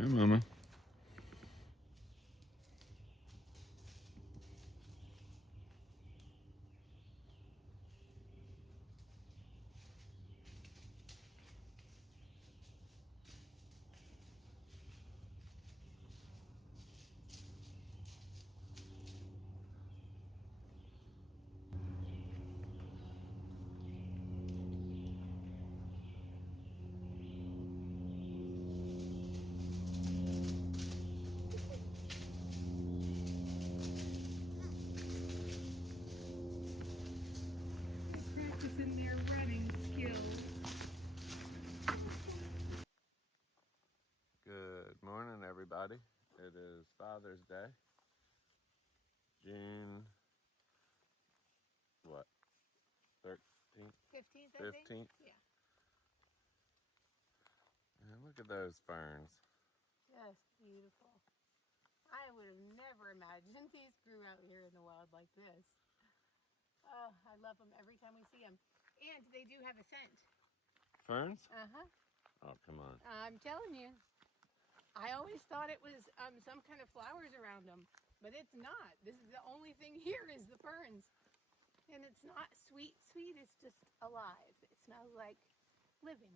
Hey, Mama. Practicing their running skills. Good morning, everybody. It is Father's Day. June, what, 13th? 15th, I think? 15th? Yeah. And look at those ferns. Just beautiful. I would have never imagined these grew out here in the wild like this. Oh, I love them every time we see them. And they do have a scent. Ferns? Uh-huh. Oh, come on. I'm telling you. I always thought it was some kind of flowers around them, but it's not. This is the only thing here is the ferns. And it's not sweet, it's just alive. It smells like living,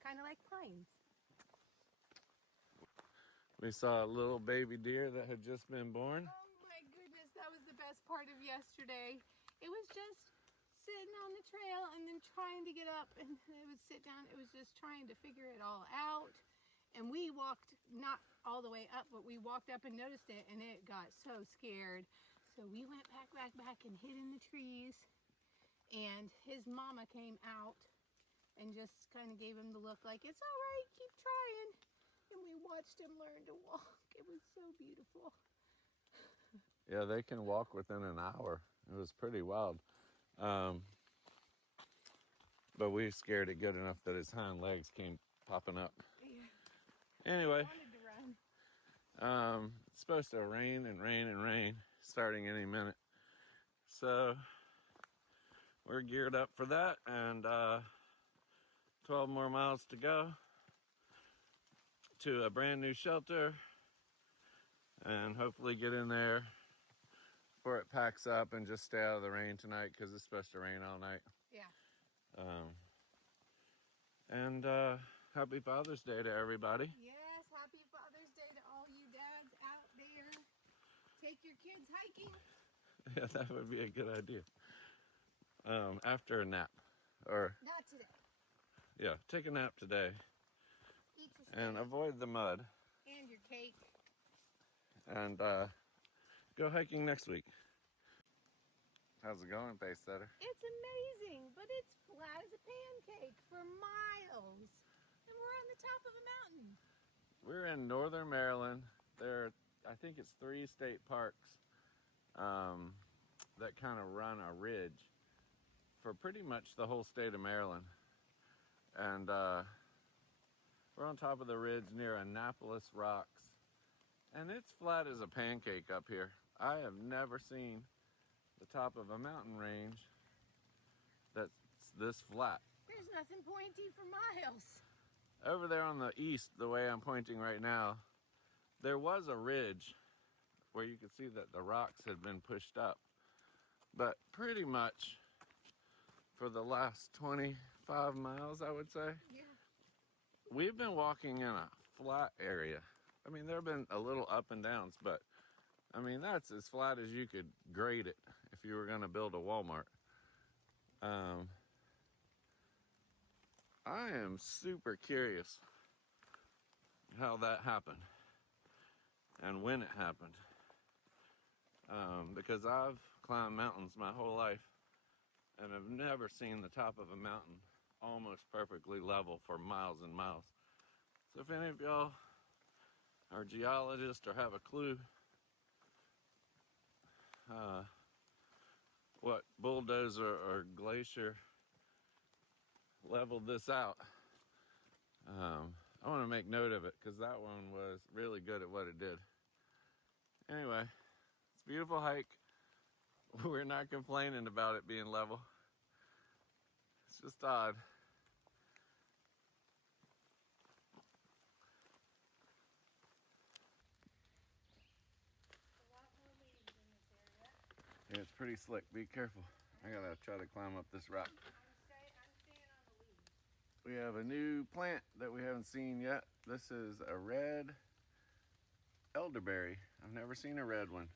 kind of like pines. We saw a little baby deer that had just been born. Oh my goodness, that was the best part of yesterday. It was just sitting on the trail and then trying to get up, and it would sit down. It was just trying to figure it all out. And we walked, not all the way up, but we walked up and noticed it, and it got so scared. So we went back and hid in the trees, and his mama came out and just kind of gave him the look like, it's all right, keep trying. And we watched him learn to walk. It was so beautiful. Yeah, they can walk within an hour. It was pretty wild. But we scared it good enough that his hind legs came popping up. Yeah. Anyway, Wanted to run. it's supposed to rain and rain and rain starting any minute. So we're geared up for that, and 12 more miles to go to a brand new shelter, and hopefully get in there before it packs up and just stay out of the rain tonight, because it's supposed to rain all night. Yeah. And happy Father's Day to everybody. Yes, happy Father's Day to all you dads out there. Take your kids hiking. Yeah, that would be a good idea. After a nap, or Not today. yeah, take a nap today Eat your steak and avoid the mud, and your cake. and go hiking next week. How's it going, Pacesetter? It's amazing, but it's flat as a pancake for miles. And we're on the top of a mountain. We're in northern Maryland. I think it's 3 state parks that kind of run a ridge for pretty much the whole state of Maryland. And we're on top of the ridge near Annapolis Rocks. And it's flat as a pancake up here. I have never seen the top of a mountain range that's this flat. There's nothing pointy for miles. Over there on the east, the way I'm pointing right now, there was a ridge where you could see that the rocks had been pushed up. But pretty much for the last 25 miles, I would say, Yeah. we've been walking in a flat area. I mean, there have been a little up and downs, but I mean, that's as flat as you could grade it if you were going to build a Walmart. I am super curious how that happened and when it happened. Because I've climbed mountains my whole life and I've never seen the top of a mountain almost perfectly level for miles and miles. So if any of y'all are geologists or have a clue what bulldozer or glacier leveled this out, I want to make note of it, because that one was really good at what it did. Anyway, it's a beautiful hike. We're not complaining about it being level. It's just odd. pretty slick. Be careful. I gotta try to climb up this rock. I'm staying on the lead. We have a new plant that we haven't seen yet. This is a red elderberry. I've never seen a red one.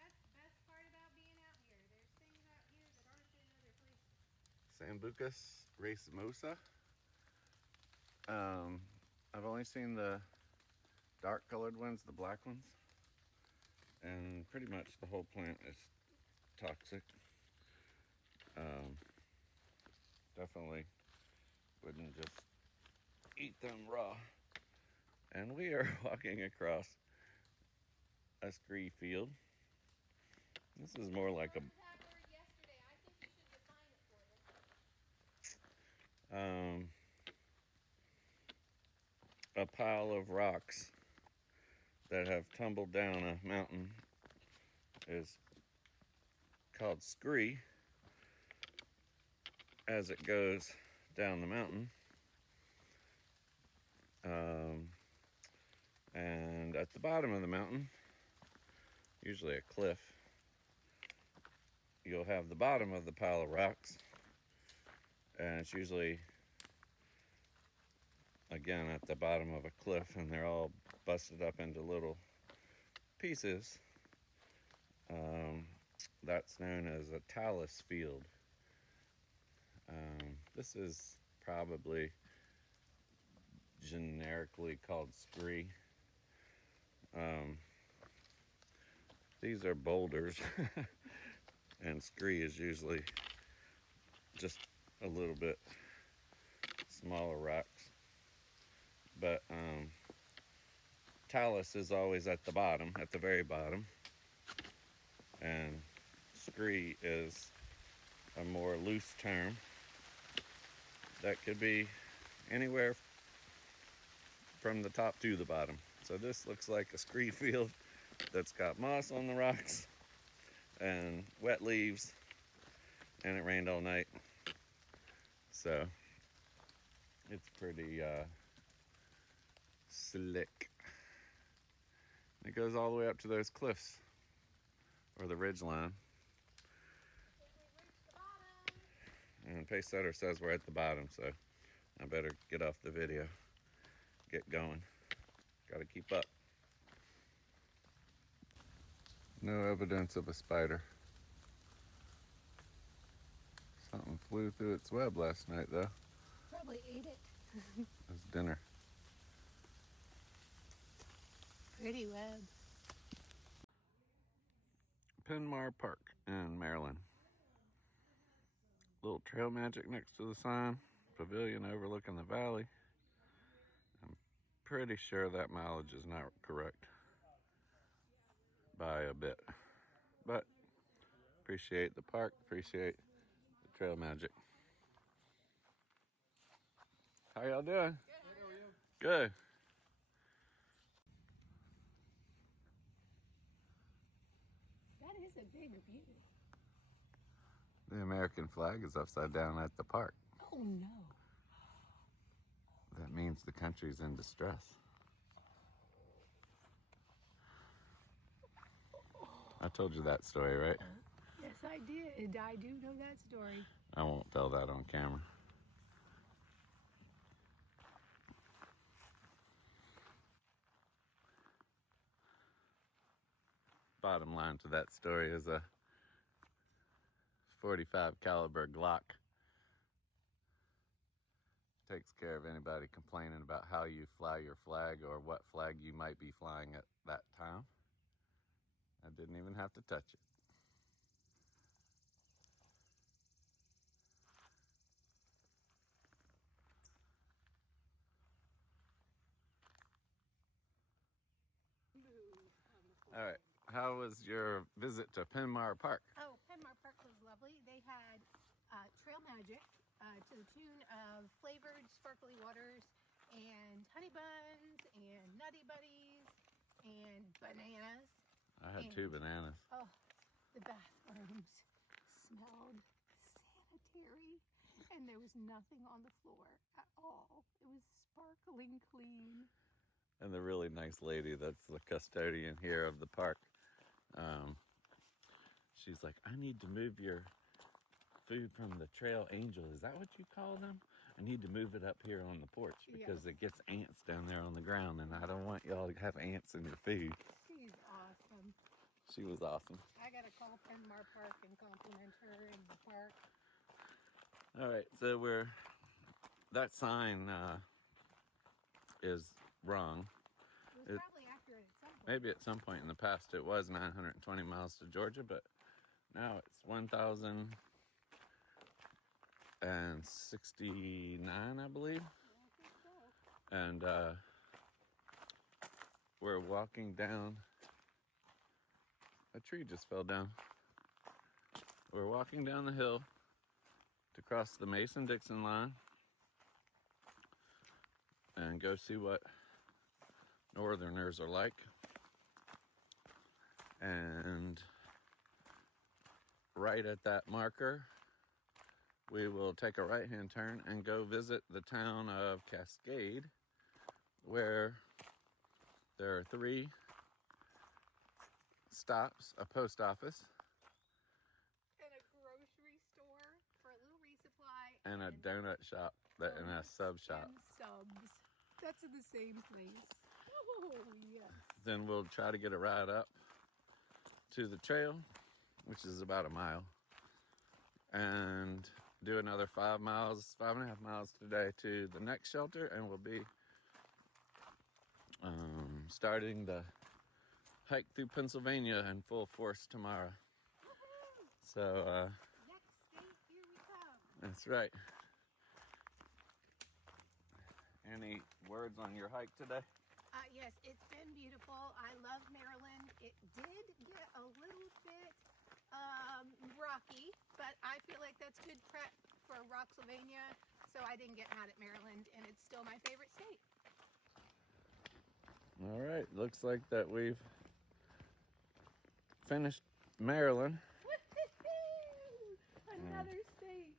That's the best part about being out here. There's things out here that aren't in other places. Sambucus racemosa. I've only seen the dark colored ones, the black ones. And pretty much the whole plant is toxic. Definitely wouldn't just eat them raw. And we are walking across a scree field. This is more like a pile of rocks that have tumbled down a mountain. Is called scree as it goes down the mountain. And at the bottom of the mountain, usually a cliff, you'll have the bottom of the pile of rocks, and it's usually again at the bottom of a cliff, and they're all busted up into little pieces. That's known as a talus field. This is probably generically called scree. These are boulders and scree is usually just a little bit smaller rocks, but talus is always at the bottom, at the very bottom, and scree is a more loose term that could be anywhere from the top to the bottom. So this looks like a scree field that's got moss on the rocks and wet leaves, and it rained all night. So it's pretty slick. It goes all the way up to those cliffs, or the ridge line. And Pacesetter says we're at the bottom, so I better get off the video, get going. Gotta keep up. No evidence of a spider. Something flew through its web last night, though. Probably ate it. It was dinner. Pretty web. Penmar Park in Maryland. Little trail magic next to the sign. Pavilion overlooking the valley. I'm pretty sure that mileage is not correct by a bit. But appreciate the park, appreciate the trail magic. How y'all doing? Good. How are you? Good. That is a big view. The American flag is upside down at the park. Oh no. That means the country's in distress. I told you that story, right? Yes, I did. I do know that story. I won't tell that on camera. Bottom line to that story is a 45 caliber Glock. Takes care of anybody complaining about how you fly your flag or what flag you might be flying at that time. I didn't even have to touch it. All right, how was your visit to Penmar Park? Oh, Penmar Park was lovely. They had trail magic to the tune of flavored sparkly waters and honey buns and nutty buddies and bananas. I had 2 bananas. Oh, the bathrooms smelled sanitary, and there was nothing on the floor at all. It was sparkling clean. And the really nice lady that's the custodian here of the park She's like, I need to move your food from the trail angel. Is that what you call them? I need to move it up here on the porch because it gets ants down there on the ground, and I don't want y'all to have ants in your food. She's awesome. She was awesome. I gotta call Penmar Park and compliment her in the park. All right, so that sign is wrong. It was probably accurate at some point. Maybe at some point in the past it was 920 miles to Georgia, but now it's 1,069, I believe. Yeah, I think so. And we're walking down. A tree just fell down. We're walking down the hill to cross the Mason-Dixon line and go see what Northerners are like. And right at that marker, we will take a right-hand turn and go visit the town of Cascade, where there are 3 stops, a post office, and a grocery store for a little resupply, and a donut shop and a sub shop. And subs. That's in the same place. Oh, yes. Then we'll try to get a ride up to the trail, which is about a mile, and do another 5.5 miles today to the next shelter, and we'll be starting the hike through Pennsylvania in full force tomorrow. Woo-hoo! So Next state, here we come. that's right. Any words on your hike today? Yes, it's been beautiful. I love Maryland. It did get a little bit rocky, but I feel like that's good prep for Rocksylvania, so I didn't get mad at Maryland, and it's still my favorite state. All right, looks like that we've finished Maryland. Another state.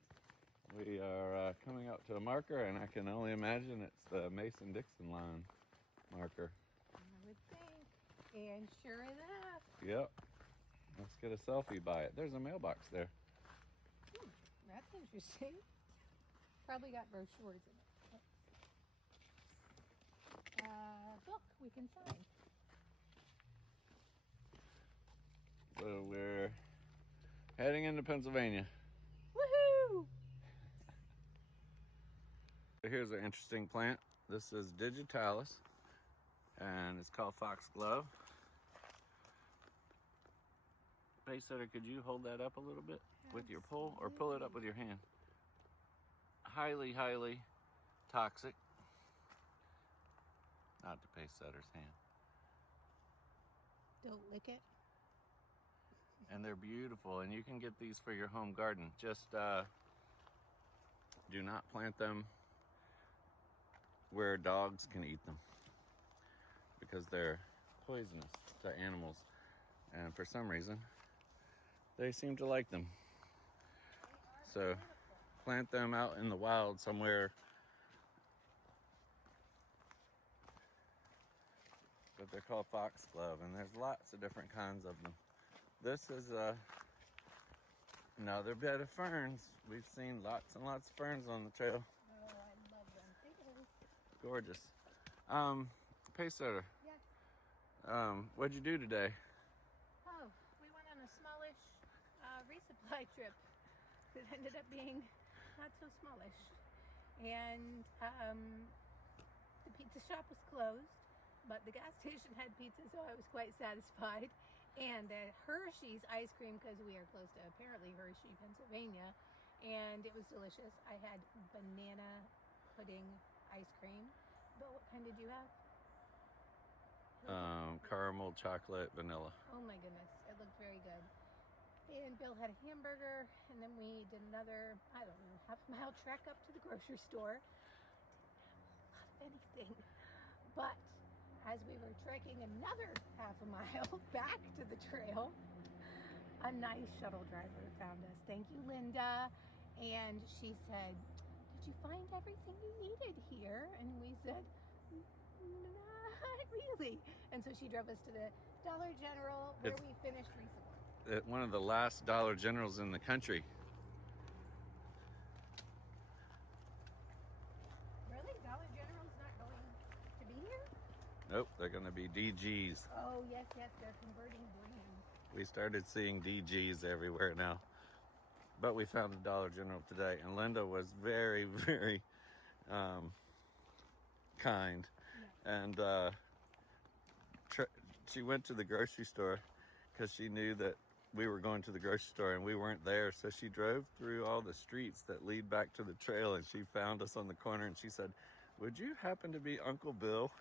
We are coming up to a marker, and I can only imagine it's the Mason-Dixon line marker. I would think. And sure enough. Yep. Let's get a selfie by it. There's a mailbox there. That's interesting. Probably got brochures in it. Book we can sign. So we're heading into Pennsylvania. Woohoo! Here's an interesting plant. This is digitalis, and it's called Foxglove. Pacesetter, could you hold that up a little bit with your pole, or pull it up with your hand? Highly, highly toxic. Not to Pacesetter's hand. Don't lick it. And they're beautiful, and you can get these for your home garden. Just do not plant them where dogs can eat them, because they're poisonous to animals, and for some reason they seem to like them. So plant them out in the wild somewhere. But they're called foxglove, and there's lots of different kinds of them. This is another bed of ferns. We've seen lots and lots of ferns on the trail. Oh, I love them. They do. Gorgeous. Pacesetter, Yes. what'd you do today? Oh, we went on a smallish resupply trip that ended up being not so smallish. And the pizza shop was closed, but the gas station had pizza, so I was quite satisfied. And the Hershey's ice cream, because we are close to apparently Hershey, Pennsylvania, and it was delicious. I had banana pudding ice cream. But what kind did you have? Caramel, chocolate, vanilla. Oh my goodness, it looked very good. And Bill had a hamburger, and then we did another, I don't know, half-mile trek up to the grocery store. Didn't have a lot of anything. But as we were trekking another half a mile back to the trail, a nice shuttle driver found us. Thank you, Linda. And she said, "Did you find everything you needed here?" And we said, "Not really." And so she drove us to the Dollar General where It's- we finished resupply. At one of the last Dollar Generals in the country. Really? Dollar General's not going to be here? Nope, they're going to be DGs. Oh, yes, they're converting brands. We started seeing DGs everywhere now. But we found a Dollar General today, and Linda was very, very kind. Yeah. And she went to the grocery store because she knew that we were going to the grocery store and we weren't there. So she drove through all the streets that lead back to the trail, and she found us on the corner and she said, "Would you happen to be Uncle Bill?"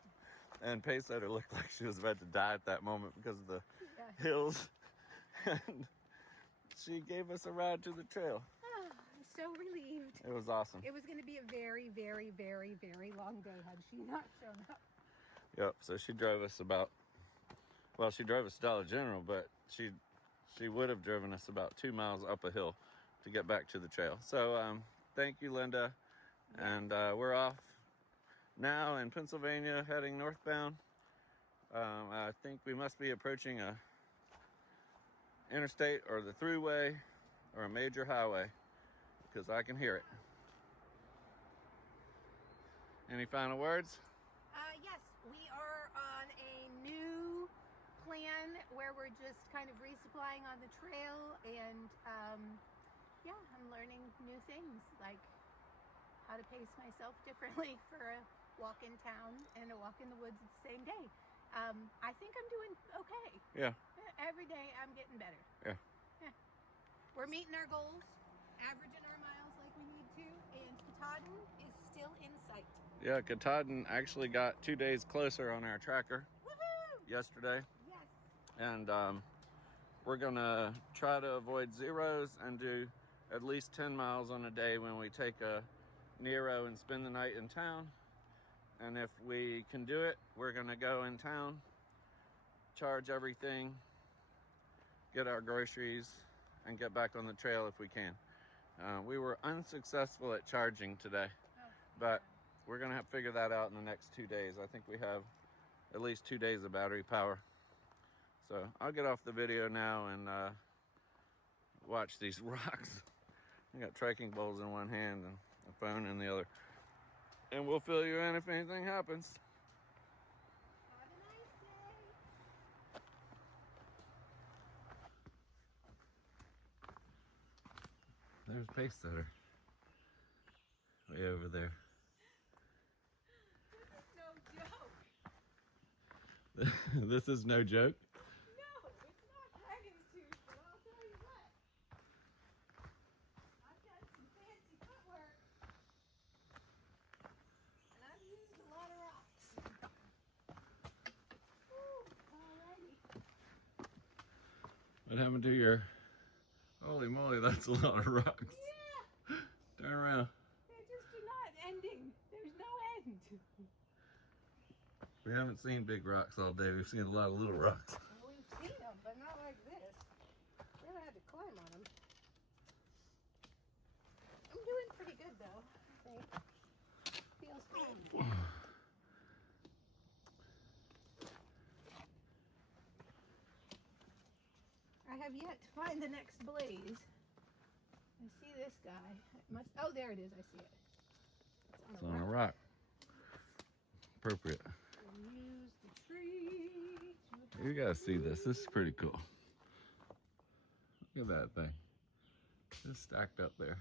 And Pacesetter looked like she was about to die at that moment because of the hills. And she gave us a ride to the trail. Oh, I'm so relieved. It was awesome. It was going to be a very, very, very, very long day had she not shown up. Yep, so she drove us she drove us to Dollar General, but she would have driven us about 2 miles up a hill to get back to the trail. So thank you, Linda. And we're off now in Pennsylvania, heading northbound. I think we must be approaching a interstate or the thruway or a major highway because I can hear it. Any final words? Yes, we are on a new plan where we're just kind of resupplying on the trail, and yeah, I'm learning new things like how to pace myself differently for a walk in town and a walk in the woods at the same day. I think I'm doing okay. Yeah. Every day I'm getting better. Yeah. We're meeting our goals, averaging our miles like we need to, and Katahdin is still in sight. Yeah, Katahdin actually got 2 days closer on our tracker. Woohoo! Yesterday. Yes. And we're gonna try to avoid zeros and do at least 10 miles on a day when we take a Nero and spend the night in town. And if we can do it, we're gonna go in town, charge everything, get our groceries, and get back on the trail if we can. We were unsuccessful at charging today, but we're gonna have to figure that out in the next 2 days. I think we have at least 2 days of battery power. So I'll get off the video now and watch these rocks. I got trekking poles in one hand and a phone in the other. And we'll fill you in if anything happens. Have a nice day. There's Pacesetter. Way over there. This is no joke. This is no joke. No, it's not dragon's tooth, but I'll tell you what. I've done some fancy footwork. And I've used a lot of rocks. Woo, alrighty. What happened to your... Holy moly, that's a lot of rocks. Yeah, Turn around. they're just not ending. There's no end. We haven't seen big rocks all day. We've seen a lot of little rocks. Well, we've seen them, but not like this. We haven't had to climb on them. I'm doing pretty good though, I think. Feels good. I have yet to find the next blaze. I see this guy. It must. Oh, there it is. I see it. It's on a rock. Appropriate. We'll use the tree to You gotta see this. This is pretty cool. Look at that thing. Just stacked up there.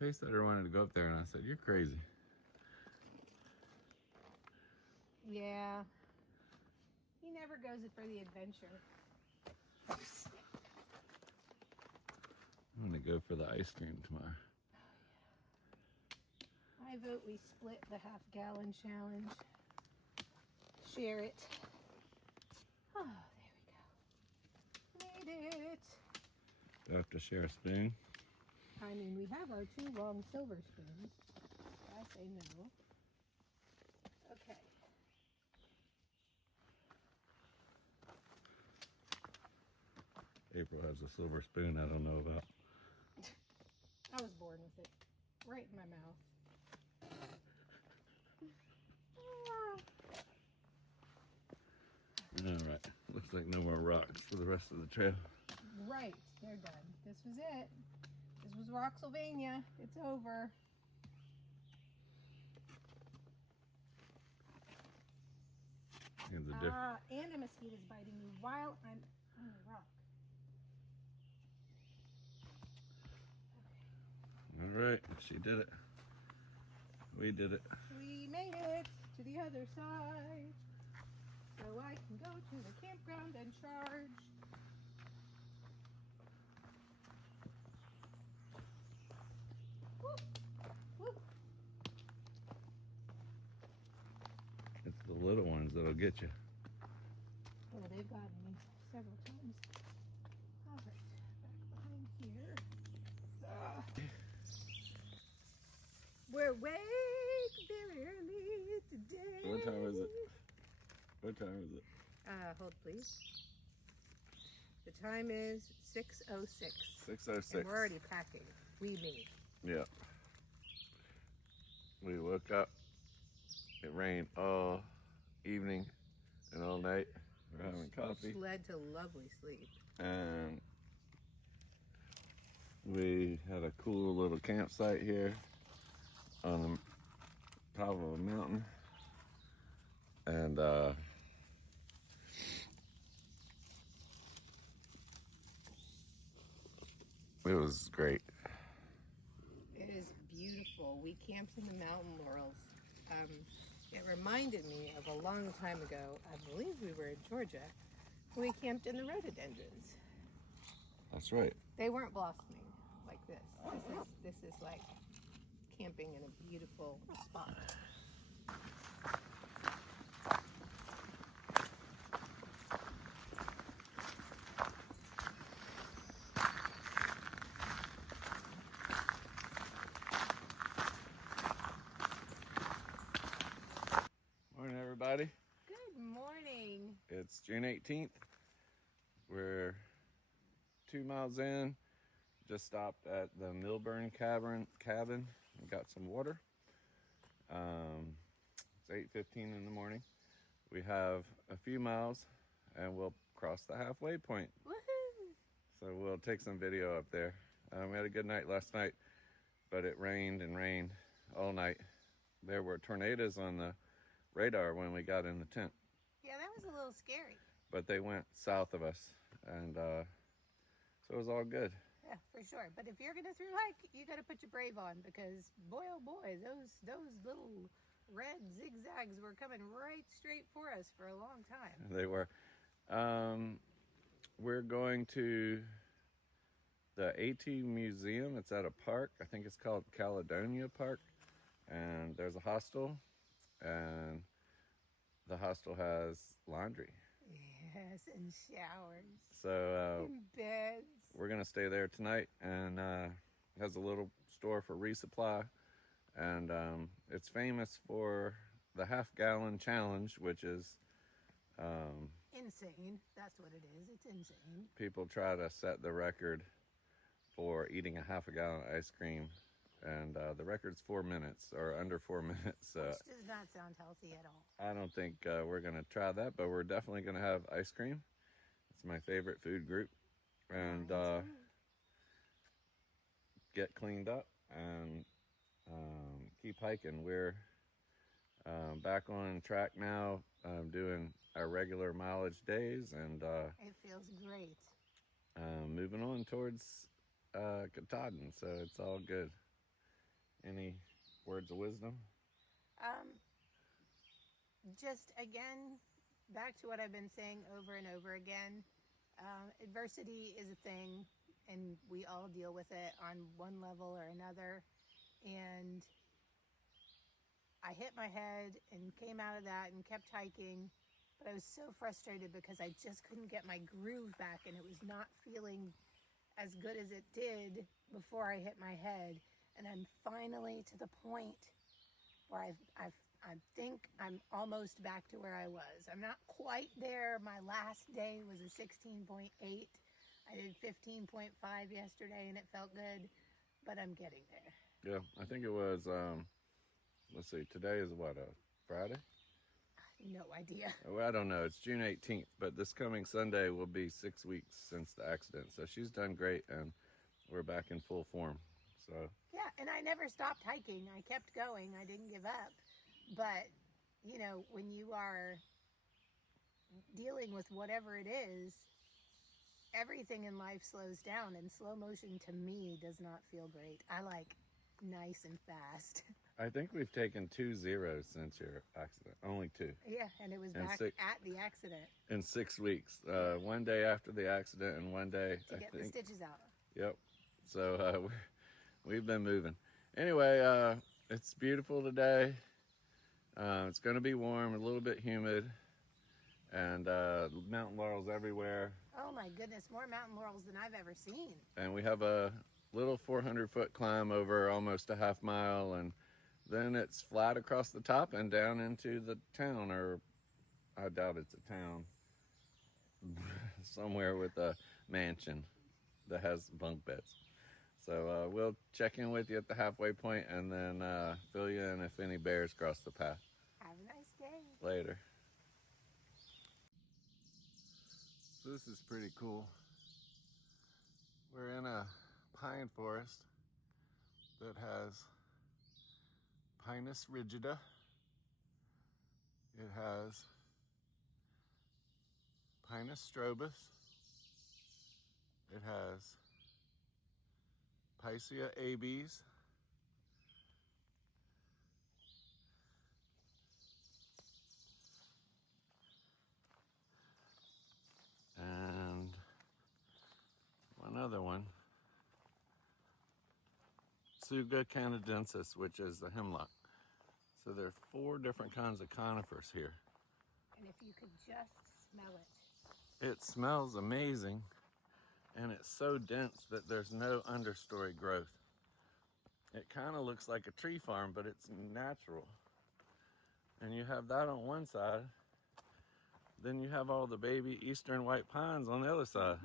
Pacesetter wanted to go up there and I said, "You're crazy." Yeah. He never goes for the adventure. I'm gonna go for the ice cream tomorrow. I vote we split the half-gallon challenge. Share it. Oh, there we go. Made it. Do I have to share a spoon? I mean, we have our 2 long silver spoons. I say no. Okay. April has a silver spoon I don't know about. I was born with it. Right in my mouth. All right. Looks like no more rocks for the rest of the trail. Right, they're done. This was it. This was Rocksylvania. It's over. And a mosquito's biting me while I'm on the rock. All right, she did it. We did it. We made it to the other side, so I can go to the campground and charge. Woo. Woo. It's the little ones that'll get you. Oh, they've gotten me several times. All right, back behind here. We're awake very early today. What time is it? What time is it? Hold please. The time is 6:06. 6:06. And we're already packing. Me. Yep. We woke up. It rained all evening and all night. We're having coffee. Which led to lovely sleep. And we had a cool little campsite here on the top of a mountain. And it was great. It is beautiful. We camped in the mountain laurels. It reminded me of a long time ago. I believe we were in Georgia. We camped in the rhododendrons. That's right. They weren't blossoming like this. This is like camping in a beautiful spot. Morning, everybody. Good morning. It's June 18th. We're 2 miles in. Just stopped at the Milburn cabin and got some water. It's 8:15 in the morning. We have a few miles and we'll cross the halfway point. Woohoo! So we'll take some video up there. We had a good night last night, but it rained and rained all night. There were tornadoes on the radar when we got in the tent. Yeah, that was a little scary. But they went south of us, and so it was all good. Yeah, for sure. But if you're gonna thru-hike, you gotta put your brave on because boy, oh boy, those little red zigzags were coming right straight for us for a long time. They were. We're going to the AT Museum. It's at a park. I think it's called Caledonia Park. And there's a hostel, and the hostel has laundry. Yes, and showers. So and beds. we're gonna stay there tonight, and has a little store for resupply, and it's famous for the half-gallon challenge, which is insane. That's what it is. It's insane. people try to set the record for eating a half a gallon of ice cream, and the record's 4 minutes or under 4 minutes. Which does not sound healthy at all. I don't think we're gonna try that, but we're definitely gonna have ice cream. It's my favorite food group, and get cleaned up and keep hiking. We're back on track now, doing our regular mileage days, and It feels great. moving on towards Katahdin, so it's all good. Any words of wisdom? Just again, back to what I've been saying over and over again. Adversity is a thing, and we all deal with it on one level or another. And I hit my head and came out of that and kept hiking, but I was so frustrated because I just couldn't get my groove back, and it was not feeling as good as it did before I hit my head. And I'm finally to the point where I think I'm almost back to where I was. I'm not quite there. My last day was a 16.8. I did 15.5 yesterday, and it felt good, but I'm getting there. Yeah, I think it was, let's see, today is what, Friday? No idea. Well, I don't know. It's June 18th, but this coming Sunday will be 6 weeks since the accident. So she's done great, and we're back in full form. So yeah, and I never stopped hiking. I kept going. I didn't give up. But, you know, when you are dealing with whatever it is, everything in life slows down, and slow motion to me does not feel great. I like nice and fast. I think we've taken 2 zeros since your accident. Only 2. Yeah, and it was And back at the accident. In 6 weeks. One day after the accident and one day, to get the stitches out. Yep. So we've been moving. Anyway, it's beautiful today. It's going to be warm, a little bit humid, and mountain laurels everywhere. Oh my goodness, more mountain laurels than I've ever seen. And we have a little 400-foot climb over almost a half mile, and then it's flat across the top and down into the town, or I doubt it's a town, somewhere with a mansion that has bunk beds. So we'll check in with you at the halfway point and then fill you in if any bears cross the path. Have a nice day. Later. So this is pretty cool. We're in a pine forest that has Pinus rigida. It has Pinus strobus. It has Picea abies. And one other one, Tsuga canadensis, which is the hemlock. So there are 4 different kinds of conifers here. And if you could just smell it. It smells amazing, and it's so dense that there's no understory growth. It kind of looks like a tree farm, but it's natural. And you have that on one side, then you have all the baby eastern white pines on the other side,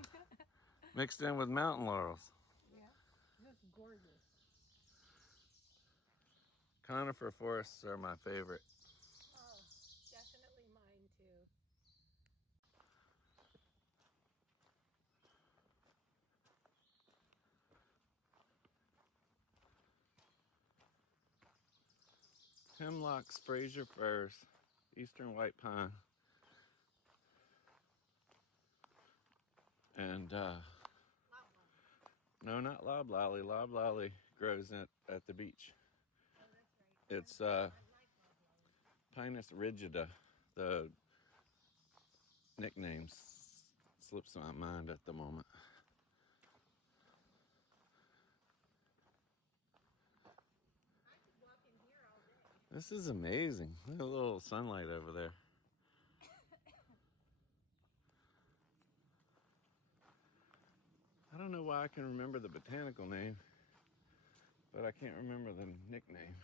mixed in with mountain laurels. Yeah, that's gorgeous. Conifer forests are my favorite. Oh, definitely mine too. Hemlocks, Fraser firs, eastern white pine, and no, not loblolly. Loblolly grows at the beach. Oh, that's right. It's Pinus rigida. The nickname slips my mind at the moment. I could walk in here all day. This is amazing. Look at a little sunlight over there. I don't know why I can remember the botanical name, but I can't remember the nickname.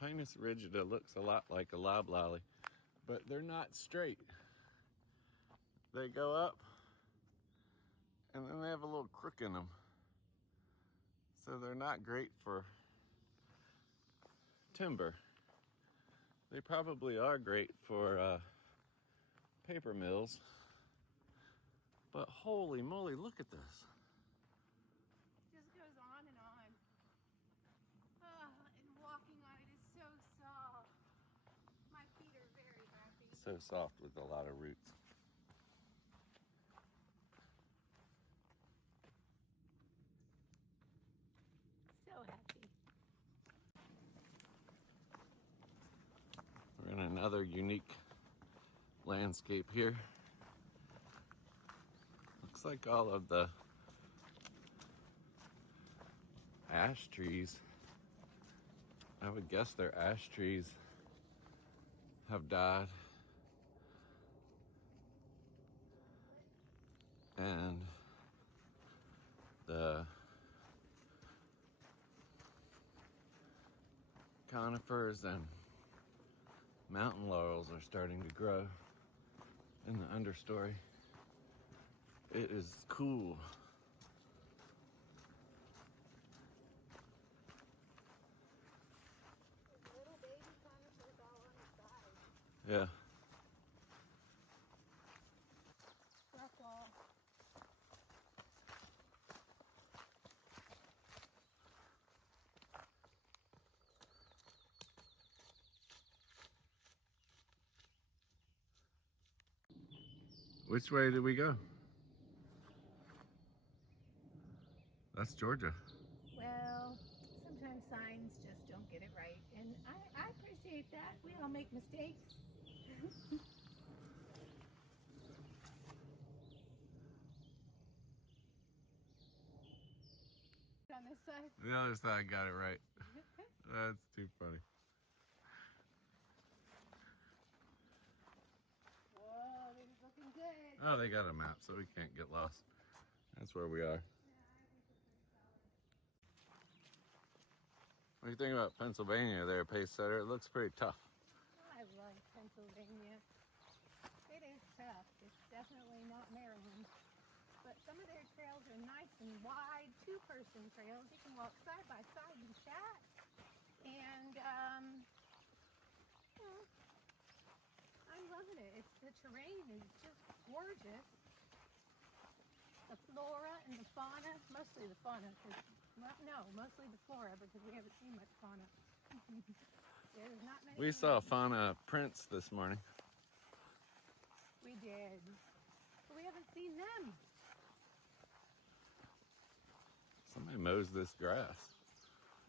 Pinus rigida looks a lot like a loblolly, but they're not straight. They go up, and then they have a little crook in them. So they're not great for timber. They probably are great for paper mills. But holy moly, look at this. It just goes on and on. And walking on it is so soft. My feet are very happy. So soft with a lot of roots. So happy. We're in another unique landscape here. Looks like all of the ash trees, I would guess they're ash trees, have died. And the conifers and mountain laurels are starting to grow in the understory. It is cool. Little baby conifers all on the Which way did we go? That's Georgia. Well, sometimes signs just don't get it right, and I appreciate that. We all make mistakes. On this side. The other side got it right. That's too funny. Whoa, this is looking good. Oh, they got a map, so we can't get lost. That's where we are. What do you think about Pennsylvania there, Pacesetter? It looks pretty tough. I love Pennsylvania. It is tough. It's definitely not Maryland. But some of their trails are nice and wide, two-person trails. You can walk side by side and chat. And, well, I'm loving it. The terrain is just gorgeous. The flora and the fauna, mostly the fauna, mostly the flora because we haven't seen much fauna. There's not many. We saw fauna prints this morning. We did. But we haven't seen them. Somebody mows this grass.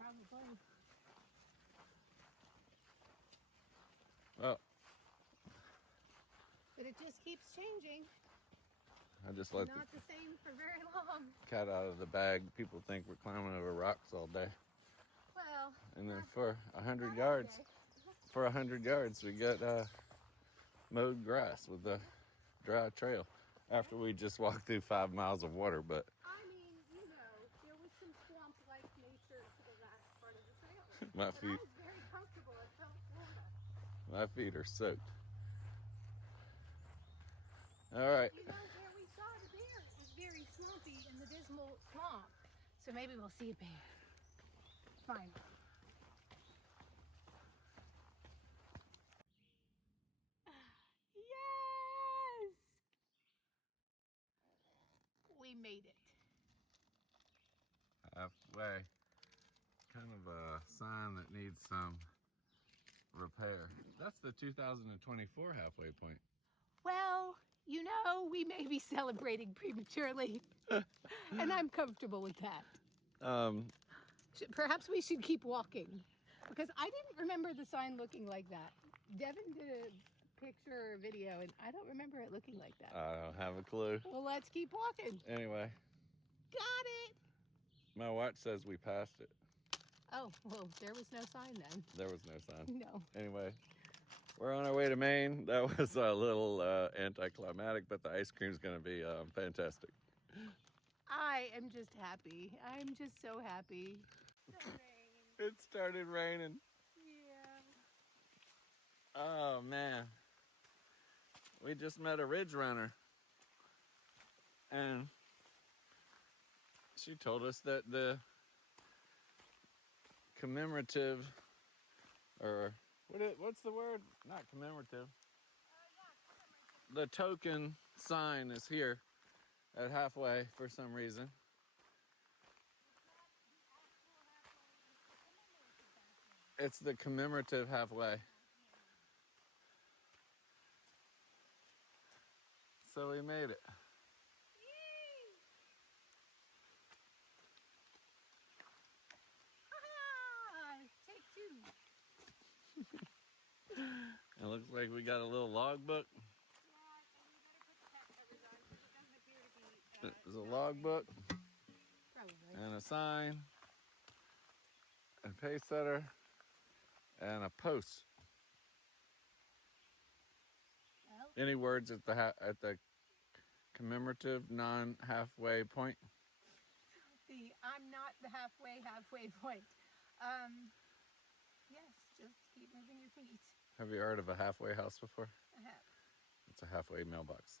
Probably. Well, But it just keeps changing. I just let Not the same for very long. the cat out of the bag. People think we're climbing over rocks all day. Well, And then for 100 not yards, all day. 100 yards, we got mowed grass with the dry trail. After we just walked through 5 miles of water, but I mean, there was some swamp-like nature to the last part of the trail. my But I feet, was very comfortable. It felt Florida. my feet are soaked. All right. Where we saw the bear was very swampy in the dismal swamp. So maybe we'll see a bear. Fine. Yes! We made it. Halfway. Kind of a sign that needs some repair. That's the 2024 halfway point. Well, we may be celebrating prematurely. And I'm comfortable with that. Perhaps we should keep walking. Because I didn't remember the sign looking like that. Devin did a picture or video, and I don't remember it looking like that. I don't have a clue. Well, let's keep walking. Anyway, Got it. my watch says we passed it. Oh, well, there was no sign then. There was no sign. No. Anyway, we're on our way to Maine. That was a little anticlimactic, but the ice cream's going to be fantastic. I am just happy. I'm just so happy. It started raining. Yeah. Oh, man. We just met a ridge runner. And she told us that the commemorative, or what's the word? Not commemorative. The token sign is here at halfway for some reason. It's the commemorative halfway. So we made it. Take two. It looks like we got a little logbook. There's a logbook and a sign, and Pacesetter, and a post. Well, Any words at the commemorative non-halfway point? I'm not the halfway point. Yes, just keep moving your feet. Have you heard of a halfway house before? I have. It's a halfway mailbox.